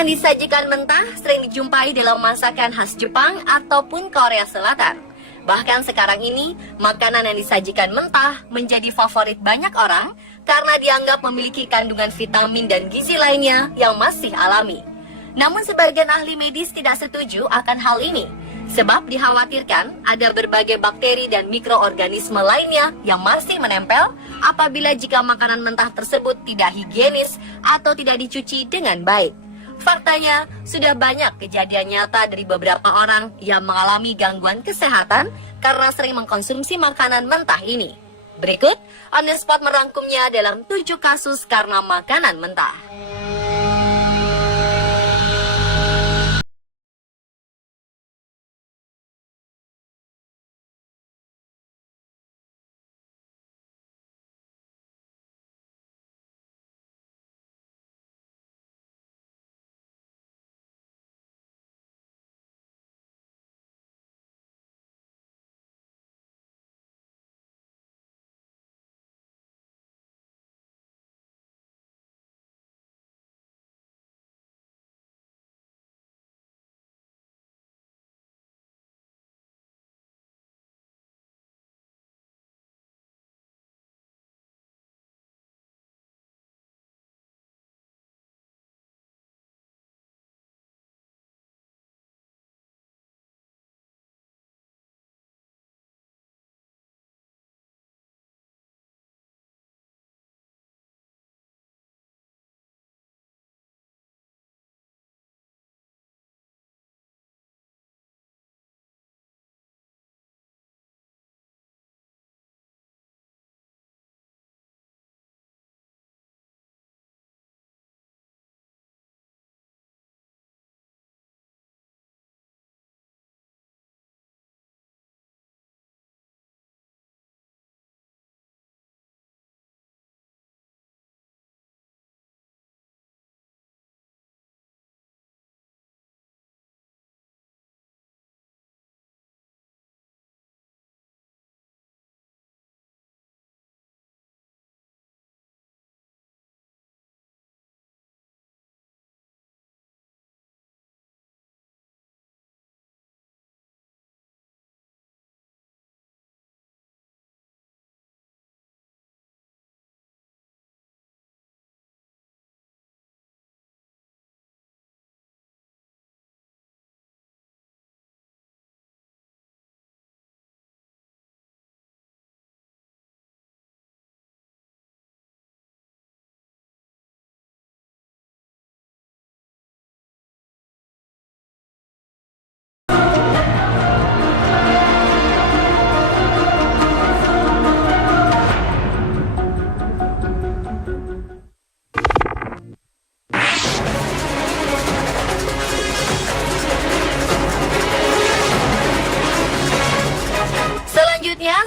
yang disajikan mentah sering dijumpai dalam masakan khas Jepang ataupun Korea Selatan. Bahkan sekarang ini, makanan yang disajikan mentah menjadi favorit banyak orang karena dianggap memiliki kandungan vitamin dan gizi lainnya yang masih alami. Namun sebagian ahli medis tidak setuju akan hal ini, sebab dikhawatirkan ada berbagai bakteri dan mikroorganisme lainnya yang masih menempel apabila jika makanan mentah tersebut tidak higienis atau tidak dicuci dengan baik. Faktanya, sudah banyak kejadian nyata dari beberapa orang yang mengalami gangguan kesehatan karena sering mengkonsumsi makanan mentah ini. Berikut, On The Spot merangkumnya dalam 7 kasus karena makanan mentah.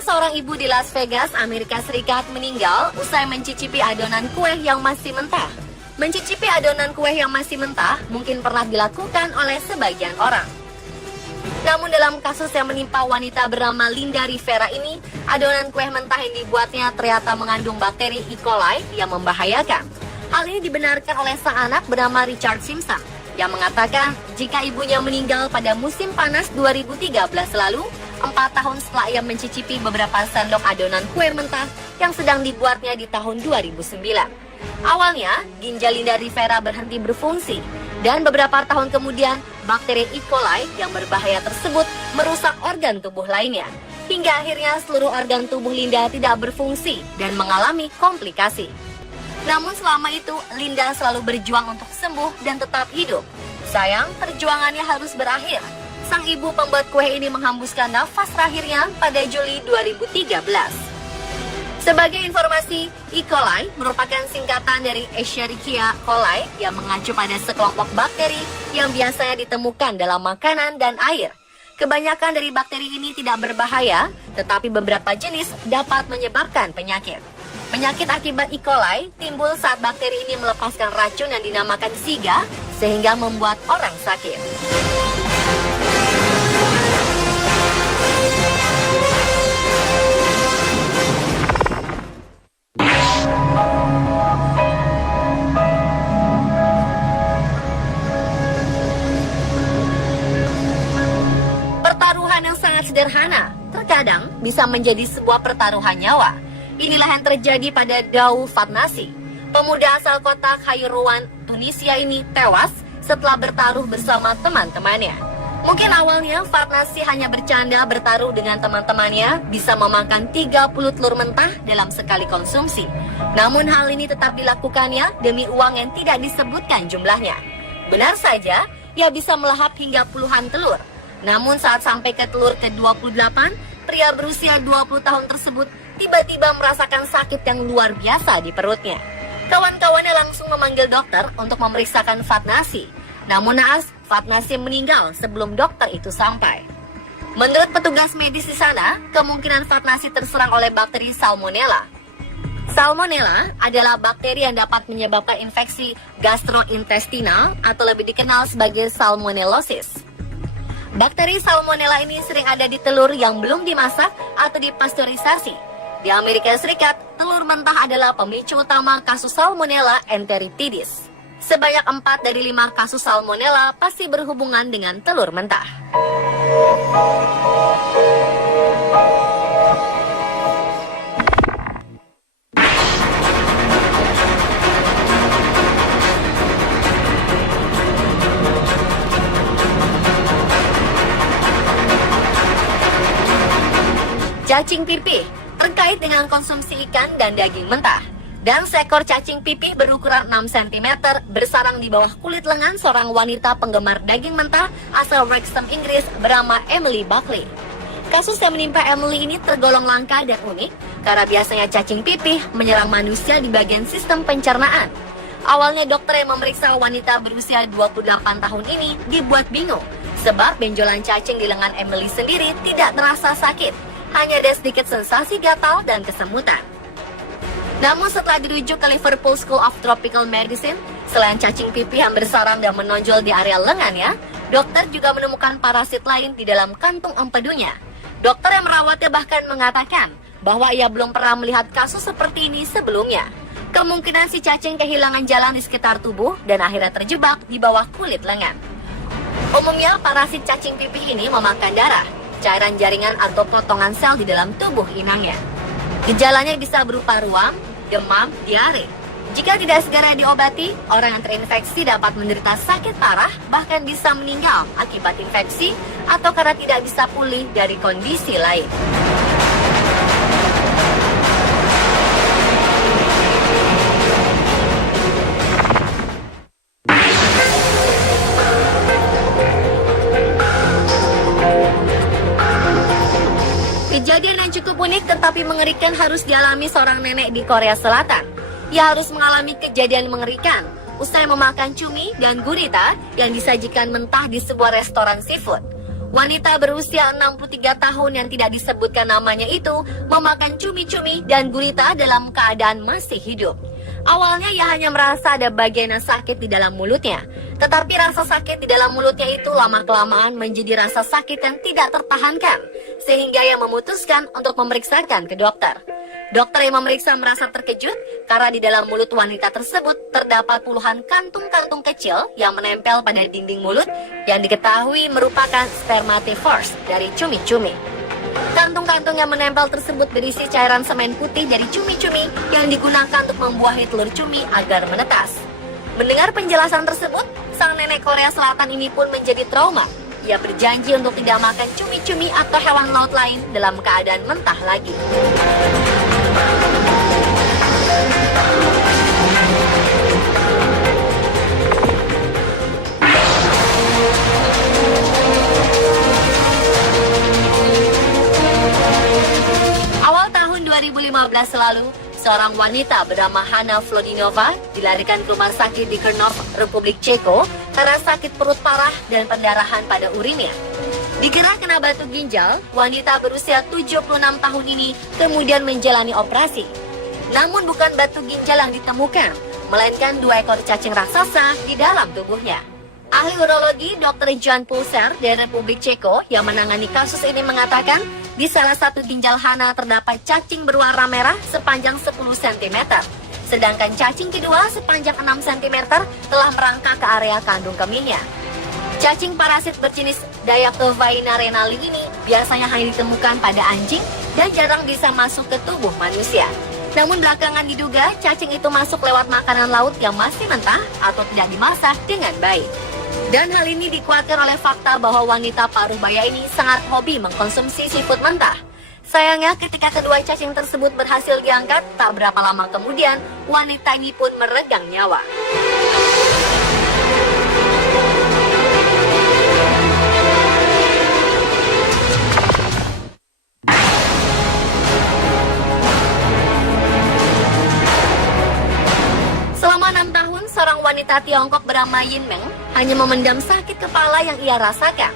Seorang ibu di Las Vegas, Amerika Serikat meninggal usai mencicipi adonan kue yang masih mentah. Mencicipi adonan kue yang masih mentah mungkin pernah dilakukan oleh sebagian orang. Namun dalam kasus yang menimpa wanita bernama Linda Rivera ini, adonan kue mentah yang dibuatnya ternyata mengandung bakteri E. coli yang membahayakan. Hal ini dibenarkan oleh sang anak bernama Richard Simpson, yang mengatakan jika ibunya meninggal pada musim panas 2013 lalu, 4 tahun setelah ia mencicipi beberapa sendok adonan kue mentah yang sedang dibuatnya di tahun 2009. Awalnya, ginjal Linda Rivera berhenti berfungsi, dan beberapa tahun kemudian, bakteri E. coli yang berbahaya tersebut merusak organ tubuh lainnya. Hingga akhirnya seluruh organ tubuh Linda tidak berfungsi dan mengalami komplikasi. Namun selama itu, Linda selalu berjuang untuk sembuh dan tetap hidup. Sayang, perjuangannya harus berakhir. Sang ibu pembuat kue ini menghembuskan nafas terakhirnya pada Juli 2013. Sebagai informasi, E. coli merupakan singkatan dari Escherichia coli yang mengacu pada sekelompok bakteri yang biasanya ditemukan dalam makanan dan air. Kebanyakan dari bakteri ini tidak berbahaya, tetapi beberapa jenis dapat menyebabkan penyakit. Penyakit akibat E. coli timbul saat bakteri ini melepaskan racun yang dinamakan SIGA, sehingga membuat orang sakit. bisa menjadi sebuah pertaruhan nyawa. Inilah yang terjadi pada Dau Fatnasi. Pemuda asal kota Kairouan, Tunisia ini tewas setelah bertaruh bersama teman-temannya. Mungkin awalnya Fatnasi hanya bercanda bertaruh dengan teman-temannya bisa memakan 30 telur mentah dalam sekali konsumsi. Namun hal ini tetap dilakukannya demi uang yang tidak disebutkan jumlahnya. Benar saja, ia bisa melahap hingga puluhan telur. Namun saat sampai ke telur ke-28, pria berusia 20 tahun tersebut tiba-tiba merasakan sakit yang luar biasa di perutnya. Kawan-kawannya langsung memanggil dokter untuk memeriksakan Fatnasi. Namun naas, Fatnasi meninggal sebelum dokter itu sampai. Menurut petugas medis di sana, kemungkinan Fatnasi terserang oleh bakteri Salmonella. Salmonella adalah bakteri yang dapat menyebabkan infeksi gastrointestinal atau lebih dikenal sebagai salmonellosis. Bakteri Salmonella ini sering ada di telur yang belum dimasak atau dipasteurisasi. Di Amerika Serikat, telur mentah adalah pemicu utama kasus Salmonella enteritidis. Sebanyak 4 dari 5 kasus Salmonella pasti berhubungan dengan telur mentah. Cacing pipih terkait dengan konsumsi ikan dan daging mentah. Dan seekor cacing pipih berukuran 6 cm bersarang di bawah kulit lengan seorang wanita penggemar daging mentah asal Wrexham, Inggris bernama Emily Buckley. Kasus yang menimpa Emily ini tergolong langka dan unik karena biasanya cacing pipih menyerang manusia di bagian sistem pencernaan. Awalnya dokter yang memeriksa wanita berusia 28 tahun ini dibuat bingung sebab benjolan cacing di lengan Emily sendiri tidak terasa sakit, hanya ada sedikit sensasi gatal dan kesemutan. Namun setelah dirujuk ke Liverpool School of Tropical Medicine, selain cacing pipih yang bersarang dan menonjol di area lengannya, dokter juga menemukan parasit lain di dalam kantung empedunya. Dokter yang merawatnya bahkan mengatakan bahwa ia belum pernah melihat kasus seperti ini sebelumnya. Kemungkinan si cacing kehilangan jalan di sekitar tubuh dan akhirnya terjebak di bawah kulit lengan. Umumnya parasit cacing pipih ini memakan darah, cairan jaringan atau potongan sel di dalam tubuh inangnya. Gejalanya bisa berupa ruam, demam, diare. Jika tidak segera diobati, orang yang terinfeksi dapat menderita sakit parah, bahkan bisa meninggal akibat infeksi atau karena tidak bisa pulih dari kondisi lain. Kejadian yang cukup unik tetapi mengerikan harus dialami seorang nenek di Korea Selatan. Ia harus mengalami kejadian mengerikan usai memakan cumi dan gurita yang disajikan mentah di sebuah restoran seafood. Wanita berusia 63 tahun yang tidak disebutkan namanya itu memakan cumi-cumi dan gurita dalam keadaan masih hidup. Awalnya ia hanya merasa ada bagian yang sakit di dalam mulutnya. Tetapi rasa sakit di dalam mulutnya itu lama-kelamaan menjadi rasa sakit yang tidak tertahankan. Sehingga ia memutuskan untuk memeriksakan ke dokter. Dokter yang memeriksa merasa terkejut karena di dalam mulut wanita tersebut terdapat puluhan kantung-kantung kecil yang menempel pada dinding mulut yang diketahui merupakan spermatophores dari cumi-cumi. Kantung-kantung yang menempel tersebut berisi cairan semen putih dari cumi-cumi yang digunakan untuk membuahi telur cumi agar menetas. Mendengar penjelasan tersebut, sang nenek Korea Selatan ini pun menjadi trauma. Ia berjanji untuk tidak makan cumi-cumi atau hewan laut lain dalam keadaan mentah lagi. Awal tahun 2015 lalu, seorang wanita bernama Hanna Vlodinova dilarikan ke rumah sakit di Krnov, Republik Ceko karena sakit perut parah dan pendarahan pada urinnya. Dikira kena batu ginjal, wanita berusia 76 tahun ini kemudian menjalani operasi. Namun bukan batu ginjal yang ditemukan, melainkan 2 ekor cacing raksasa di dalam tubuhnya. Ahli urologi Dr. Jan Pulser dari Republik Ceko yang menangani kasus ini mengatakan di salah satu ginjal Hana terdapat cacing berwarna merah sepanjang 10 cm. Sedangkan cacing kedua sepanjang 6 cm telah merangkak ke area kandung kemihnya. Cacing parasit berjenis Diacovaina renali ini biasanya hanya ditemukan pada anjing dan jarang bisa masuk ke tubuh manusia. Namun belakangan diduga cacing itu masuk lewat makanan laut yang masih mentah atau tidak dimasak dengan baik. Dan hal ini dikuatkan oleh fakta bahwa wanita paruh baya ini sangat hobi mengkonsumsi seafood mentah. Sayangnya ketika kedua cacing tersebut berhasil diangkat, tak berapa lama kemudian wanita ini pun meregang nyawa. Selama 6 tahun, seorang wanita Tiongkok bernama Yin Meng hanya memendam sakit kepala yang ia rasakan.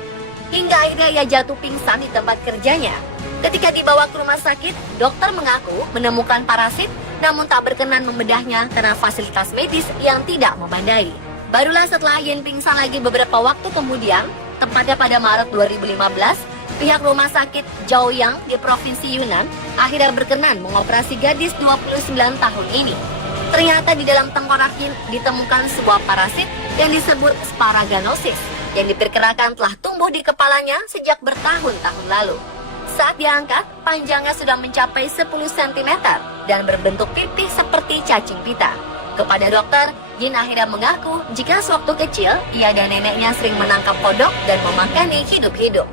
Hingga akhirnya ia jatuh pingsan di tempat kerjanya. Ketika dibawa ke rumah sakit, dokter mengaku menemukan parasit, namun tak berkenan membedahnya karena fasilitas medis yang tidak memadai. Barulah setelah Yin pingsan lagi beberapa waktu kemudian, tepatnya pada Maret 2015, pihak rumah sakit Zhaoyang di Provinsi Yunnan akhirnya berkenan mengoperasi gadis 29 tahun ini. Ternyata di dalam tengkorak Yin ditemukan sebuah parasit yang disebut Sparaganosis, yang diperkirakan telah tumbuh di kepalanya sejak bertahun-tahun lalu. Saat diangkat, panjangnya sudah mencapai 10 cm dan berbentuk pipih seperti cacing pita. Kepada dokter, Yin akhirnya mengaku jika sewaktu kecil, ia dan neneknya sering menangkap kodok dan memakannya hidup-hidup.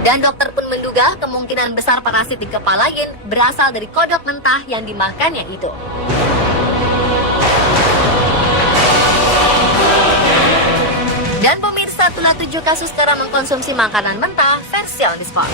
Dan dokter pun menduga kemungkinan besar parasit di kepala Yin berasal dari kodok mentah yang dimakannya itu. Dan pemirsa, itulah 7 kasus cara mengkonsumsi makanan mentah versi on the spot.